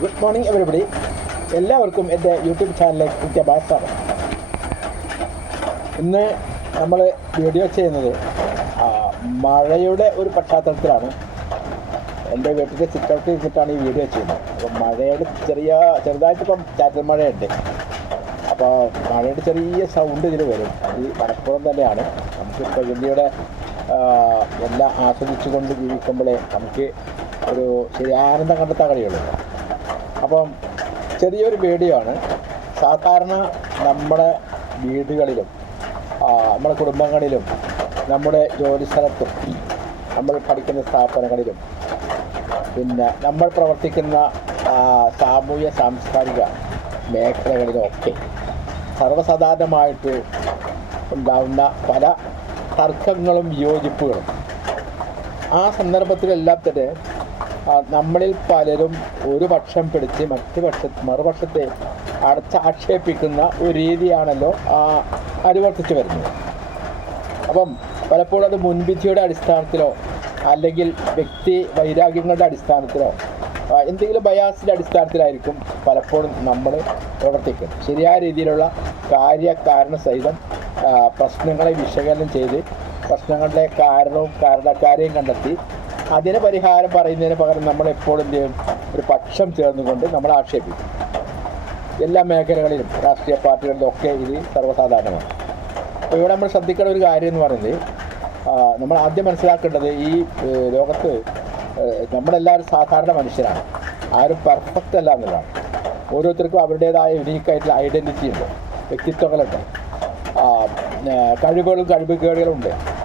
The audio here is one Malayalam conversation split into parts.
ഗുഡ് മോർണിംഗ് എവരിബഡി എല്ലാവർക്കും എന്റെ യൂട്യൂബ് ചാനലിലേക്ക് കൃത്യമായ സ്വാഗതം ഇന്ന് നമ്മൾ വീഡിയോ ചെയ്യുന്നത് മഴയുടെ ഒരു പശ്ചാത്തലത്തിലാണ്. എന്റെ വീട്ടിലെ ചിത്രത്തിൽ വെച്ചിട്ടാണ് ഈ വീഡിയോ ചെയ്യുന്നത്. അപ്പോൾ മഴയുടെ ചെറിയ ചെറുതായിട്ട് ഇപ്പം ചാറ്റൽ മഴയുണ്ട്. അപ്പോൾ മഴയുടെ ചെറിയ സൗണ്ട് ഇതിൽ വരും. അത് മലപ്പുറം തന്നെയാണ്. നമുക്ക് പ്രകൃതിയുടെ എല്ലാം ആസ്വദിച്ചുകൊണ്ട് ജീവിക്കുമ്പോഴേ നമുക്ക് ഒരു ശരി ആനന്ദം കണ്ടെത്താൻ കഴിയുള്ളൂ. അപ്പം ചെറിയൊരു പേടിയാണ്. സാധാരണ നമ്മുടെ വീടുകളിലും നമ്മുടെ കുടുംബങ്ങളിലും നമ്മുടെ ജോലി സ്ഥലത്തും നമ്മൾ പഠിക്കുന്ന സ്ഥാപനങ്ങളിലും പിന്നെ നമ്മൾ പ്രവർത്തിക്കുന്ന സാമൂഹ്യ സാംസ്കാരിക മേഖലകളിലൊക്കെ സർവസാധാരണമായിട്ട് ഉണ്ടാകുന്ന പല തർക്കങ്ങളും വിയോജിപ്പുകളും. ആ സന്ദർഭത്തിലെല്ലാം തന്നെ ആ, നമ്മളിൽ പലരും ഒരു പക്ഷം പിടിച്ച് മറ്റു പക്ഷ മറുപക്ഷത്തെ അടച്ചാക്ഷേപിക്കുന്ന ഒരു രീതിയാണല്ലോ അനുവർത്തിച്ചു വരുന്നത്. അപ്പം പലപ്പോഴും അത് മുൻവിധിയുടെ അടിസ്ഥാനത്തിലോ അല്ലെങ്കിൽ വ്യക്തി വൈരാഗ്യങ്ങളുടെ അടിസ്ഥാനത്തിലോ എന്തെങ്കിലും ബയാസിന്റെ അടിസ്ഥാനത്തിലായിരിക്കും പലപ്പോഴും നമ്മൾ പ്രവർത്തിക്കുന്നത്. ശരിയായ രീതിയിലുള്ള കാര്യകാരണ സഹിതം പ്രശ്നങ്ങളെ വിശകലനം ചെയ്ത് പ്രശ്നങ്ങളുടെ കാരണവും കാരണക്കാരെയും കണ്ടെത്തി അതിന് പരിഹാരം പറയുന്നതിന് പകരം നമ്മൾ എപ്പോഴും ചെയ്യും? ഒരു പക്ഷം ചേർന്നുകൊണ്ട് നമ്മൾ ആക്ഷേപിക്കും. എല്ലാ മേഖലകളിലും രാഷ്ട്രീയ പാർട്ടികളിലും ഒക്കെ ഇത് സർവസാധാരണമാണ്. അപ്പോൾ ഇവിടെ നമ്മൾ ശ്രദ്ധിക്കേണ്ട ഒരു കാര്യം എന്ന് പറയുന്നത് നമ്മൾ ആദ്യം മനസ്സിലാക്കേണ്ടത് ഈ ലോകത്ത് നമ്മളെല്ലാവരും സാധാരണ മനുഷ്യരാണ്. ആരും പെർഫെക്റ്റ് അല്ല എന്നുള്ളതാണ്. ഓരോരുത്തർക്കും അവരുടേതായ യുണീക്കായിട്ടുള്ള ഐഡന്റിറ്റി ഉണ്ട് വ്യക്തിത്വങ്ങളുണ്ട്. കഴിവുകളും കഴിവുകേടുകളും ഉണ്ട്. ആ,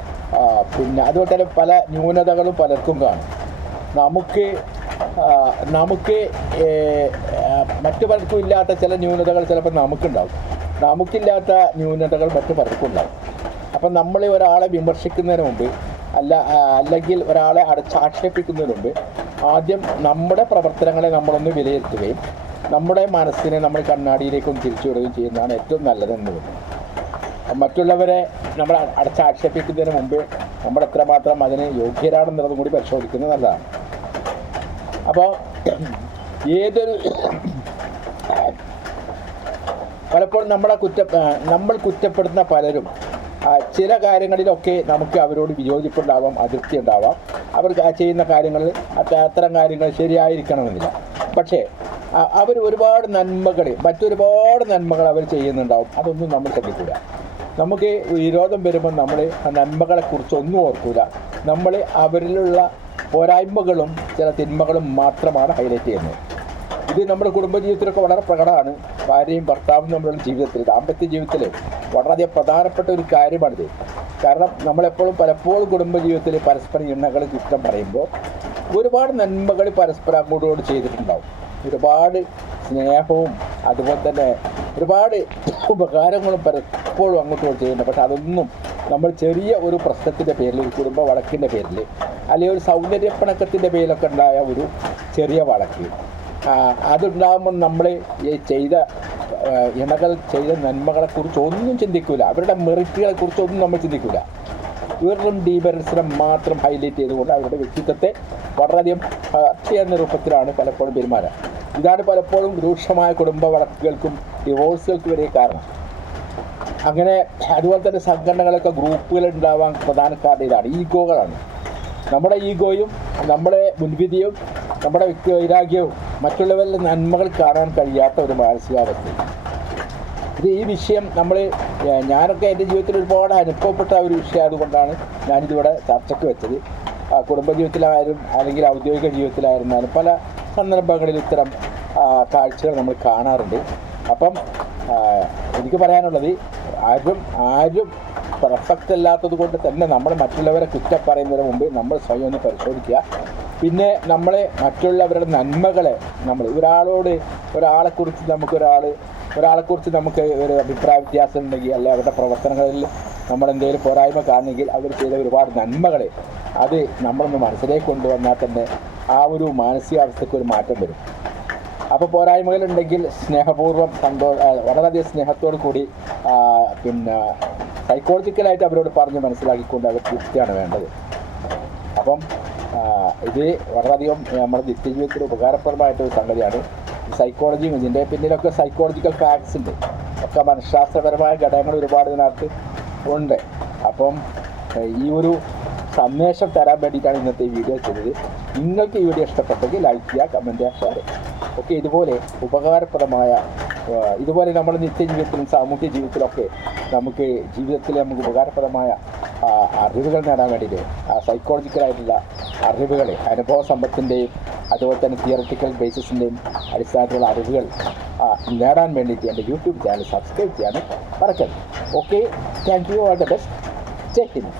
പിന്നെ അതുപോലെ തന്നെ പല ന്യൂനതകളും പലർക്കും കാണും. നമുക്ക് നമുക്ക് മറ്റു പലർക്കും ഇല്ലാത്ത ചില ന്യൂനതകൾ ചിലപ്പോൾ നമുക്കുണ്ടാവും. നമുക്കില്ലാത്ത ന്യൂനതകൾ മറ്റു പലർക്കും ഉണ്ടാവും. അപ്പം നമ്മൾ ഒരാളെ വിമർശിക്കുന്നതിന് മുമ്പ് അല്ല അല്ലെങ്കിൽ ഒരാളെ അടച്ചാക്ഷേപിക്കുന്നതിന് മുമ്പ് ആദ്യം നമ്മുടെ പ്രവർത്തനങ്ങളെ നമ്മളൊന്ന് വിലയിരുത്തുകയും നമ്മുടെ മനസ്സിനെ നമ്മൾ കണ്ണാടിയിലേക്കൊന്ന് തിരിച്ചു വിടുകയും ചെയ്യുന്നതാണ് ഏറ്റവും നല്ലതെന്ന് തോന്നുന്നു. മറ്റുള്ളവരെ നമ്മൾ അടച്ചാക്ഷേപിക്കുന്നതിന് മുമ്പ് നമ്മൾ എത്രമാത്രം അതിന് യോഗ്യരാണെന്നുള്ളതും കൂടി പരിശോധിക്കുന്നത് നല്ലതാണ്. അപ്പോൾ ഏതൊരു പലപ്പോഴും നമ്മളെ കുറ്റ നമ്മൾ കുറ്റപ്പെടുത്തുന്ന പലരും ചില കാര്യങ്ങളിലൊക്കെ നമുക്ക് അവരോട് വിയോജിപ്പുണ്ടാവാം അതൃപ്തി ഉണ്ടാവാം. അവർ ചെയ്യുന്ന കാര്യങ്ങൾ അത്ത- അത്തരം കാര്യങ്ങൾ ശരിയായിരിക്കണമെന്നില്ല. പക്ഷേ അവർ ഒരുപാട് നന്മകൾ മറ്റൊരുപാട് നന്മകൾ അവർ ചെയ്യുന്നുണ്ടാവും. അതൊന്നും നമ്മൾ ശ്രദ്ധിക്കില്ല നമുക്ക് വിരോധം വരുമ്പോൾ നമ്മൾ നന്മകളെക്കുറിച്ച് ഒന്നും ഓർക്കൂല. നമ്മൾ അവരിലുള്ള പോരായ്മകളും ചില തിന്മകളും മാത്രമാണ് ഹൈലൈറ്റ് ചെയ്യുന്നത്. ഇത് നമ്മുടെ കുടുംബജീവിതത്തിലൊക്കെ വളരെ പ്രകടമാണ്. ഭാര്യയും ഭർത്താവും നമ്മളുടെ ജീവിതത്തിൽ ദാമ്പത്യ ജീവിതത്തിൽ വളരെയധികം പ്രധാനപ്പെട്ട ഒരു കാര്യമാണിത്. കാരണം നമ്മളെപ്പോഴും പലപ്പോഴും കുടുംബജീവിതത്തിൽ പരസ്പരം എണ്ണകൾ കുറ്റം പറയുമ്പോൾ ഒരുപാട് നന്മകൾ പരസ്പരം അങ്ങോട്ടും ചെയ്തിട്ടുണ്ടാവും. ഒരുപാട് സ്നേഹവും അതുപോലെ തന്നെ ഒരുപാട് ഉപകാരങ്ങളും പലപ്പോഴും അങ്ങോട്ടും ചെയ്യുന്നുണ്ട്. പക്ഷെ അതൊന്നും നമ്മൾ ചെറിയ ഒരു പ്രശ്നത്തിന്റെ പേരിൽ ഒരു കുടുംബ വഴക്കിന്റെ പേരിൽ അല്ലെങ്കിൽ ഒരു സൗന്ദര്യപ്പണക്കത്തിന്റെ പേരിലൊക്കെ ഉണ്ടായ ഒരു ചെറിയ വഴക്ക് അതുണ്ടാകുമ്പോൾ നമ്മൾ ഈ ചെയ്ത ഇണകൾ ചെയ്ത നന്മകളെക്കുറിച്ച് ഒന്നും ചിന്തിക്കില്ല അവരുടെ മെറിറ്റുകളെക്കുറിച്ചൊന്നും നമ്മൾ ചിന്തിക്കില്ല വെറും ഡീമെറിറ്റ്സിനെ മാത്രം ഹൈലൈറ്റ് ചെയ്തുകൊണ്ട് അവരുടെ വ്യക്തിത്വത്തെ വളരെയധികം ചെയ്യുന്ന രൂപത്തിലാണ് പലപ്പോഴും പെരുമാറുക. ഇതാണ് പലപ്പോഴും രൂക്ഷമായ കുടുംബ വഴക്കുകൾക്കും ഡിവോഴ്സുകൾക്കും വരെ കാരണം. അങ്ങനെ അതുപോലെ തന്നെ സംഘടനകളൊക്കെ ഗ്രൂപ്പുകൾ ഉണ്ടാവാൻ പ്രധാന കാരണം ഇതാണ് ഈഗോകളാണ്. നമ്മുടെ ഈഗോയും നമ്മുടെ മുൻവിധിയും നമ്മുടെ വ്യക്തി വൈരാഗ്യവും മറ്റുള്ളവരിലെ നന്മകൾ കാണാൻ കഴിയാത്ത ഒരു മാനസികാവസ്ഥ. ഇത് ഈ വിഷയം നമ്മൾ ഞാനൊക്കെ എന്റെ ജീവിതത്തിൽ ഒരുപാട് അനുഭവപ്പെട്ട ഒരു വിഷയം അതുകൊണ്ടാണ് ഞാനിതിവിടെ ചർച്ചയ്ക്ക് വെച്ചത്. കുടുംബജീവിതത്തിലായാലും അല്ലെങ്കിൽ ഔദ്യോഗിക ജീവിതത്തിലായിരുന്നാലും പല സന്ദർഭങ്ങളിൽ ഇത്തരം കാഴ്ചകൾ നമ്മൾ കാണാറുണ്ട്. അപ്പം എനിക്ക് പറയാനുള്ളത് ആരും ആരും പെർഫെക്റ്റ് അല്ലാത്തത് കൊണ്ട് തന്നെ നമ്മൾ മറ്റുള്ളവരെ കുറ്റം പറയുന്നതിന് മുമ്പ് നമ്മൾ സ്വയം ഒന്ന് പരിശോധിക്കുക. പിന്നെ നമ്മളെ മറ്റുള്ളവരുടെ നന്മകളെ നമ്മൾ ഒരാളോട് ഒരാളെക്കുറിച്ച് നമുക്കൊരാൾ ഒരാളെക്കുറിച്ച് നമുക്ക് ഒരു അഭിപ്രായ വ്യത്യാസം ഉണ്ടെങ്കിൽ അല്ലെ അവരുടെ പ്രവർത്തനങ്ങളിൽ നമ്മൾ എന്തെങ്കിലും പോരായ്മ കാണുമെങ്കിൽ അവർ ചെയ്ത ഒരുപാട് നന്മകളെ അത് നമ്മളൊന്ന് മനസ്സിലേക്ക് കൊണ്ടുവന്നാൽ തന്നെ ആ ഒരു മാനസികാവസ്ഥയ്ക്ക് ഒരു മാറ്റം വരും. അപ്പോൾ പോരായ്മകളുണ്ടെങ്കിൽ സ്നേഹപൂർവം സന്തോഷ വളരെയധികം സ്നേഹത്തോടു കൂടി പിന്നെ സൈക്കോളജിക്കലായിട്ട് അവരോട് പറഞ്ഞ് മനസ്സിലാക്കിക്കൊണ്ട് അവർ തിരുത്തിയാണ് വേണ്ടത്. അപ്പം ഇത് വളരെയധികം നമ്മുടെ നിത്യജീവിതത്തിൽ ഉപകാരപ്രദമായിട്ടൊരു സംഗതിയാണ്. സൈക്കോളജിയും ഇതിന്റെ പിന്നിലൊക്കെ സൈക്കോളജിക്കൽ ഫാക്ട്സ് ഉണ്ട്. ഒക്കെ മനഃശാസ്ത്രപരമായ ഘടകങ്ങൾ ഒരുപാട് ഇതിനകത്ത് ഉണ്ട്. അപ്പം ഈ ഒരു സന്ദേശം തരാൻ വേണ്ടിയിട്ടാണ് ഇന്നത്തെ ഈ വീഡിയോ ചെയ്തത്. നിങ്ങൾക്ക് ഈ വീഡിയോ ഇഷ്ടപ്പെട്ടെങ്കിൽ ലൈക്ക് ചെയ്യുക കമന്റ് ചെയ്യുക ഷെയർ ഓക്കെ ഇതുപോലെ ഉപകാരപ്രദമായ ഇതുപോലെ നമ്മുടെ നിത്യജീവിതത്തിലും സാമൂഹ്യ ജീവിതത്തിലൊക്കെ നമുക്ക് ജീവിതത്തിൽ നമുക്ക് ഉപകാരപ്രദമായ അറിവുകൾ നേടാൻ വേണ്ടിയിട്ട് സൈക്കോളജിക്കലായിട്ടുള്ള അറിവുകൾ അനുഭവ സമ്പത്തിന്റെയും അതുപോലെ തന്നെ തിയററ്റിക്കൽ ബേസിസിന്റെയും അടിസ്ഥാനത്തിലുള്ള അറിവുകൾ നേടാൻ വേണ്ടിയിട്ട് എന്റെ യൂട്യൂബ് ചാനൽ സബ്സ്ക്രൈബ് ചെയ്യാൻ മറക്കരുത്. Okay thank you all the best Jai Hind